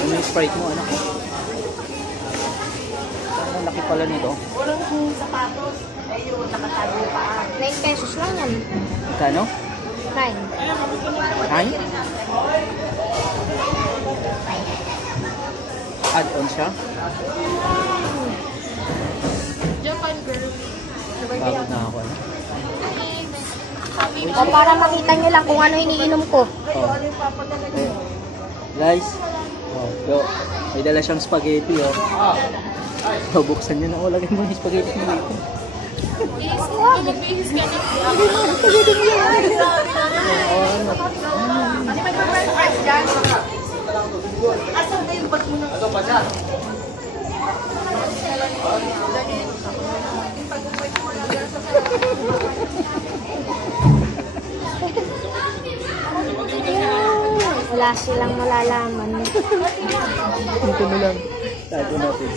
Ano yung Sprite mo, anak? Ang laki pala nito. Walang sapatos. Ayun, nakatago pa. 9 pesos lang yan. Kano? 9. Ay? Add-on siya? Japan girl. Bakit na ako, ano? O para makita nyo lang kung ano iniinom ko. Oh. Guys, oh, yo, may dala siyang spaghetti, oh. So, buksan nyo na, oh, lagyan mo yung spaghetti mo dito. Ano may pag-press dyan? Asan ba yung bag mo ng... Ano pa dyan? Wala silang malalaman. Ito na lang. Tago natin.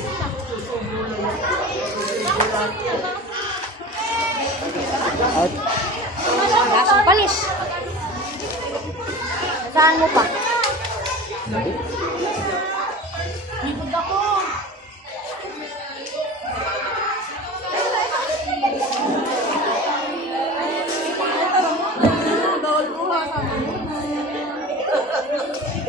At Lasang palis. Saan mo pa?